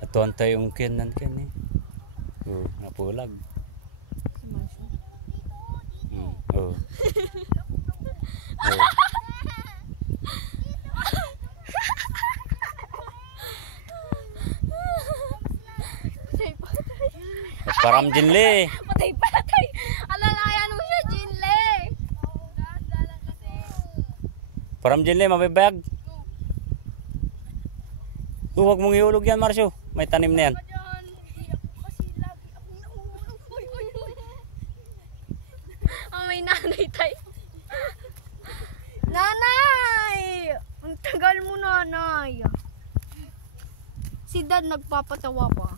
Katuan tayo yung kinan eh. Napulag. Oh. Param Jinle. Patay. Alalayan mo siya, Jinle. Param Jinle, mabibayag. Huwag mong ihulog yan, Marcio. May tanim na yan. May nanay tayo. Nanay! Ang tagal mo, nanay. Si Dad nagpapatawa pa.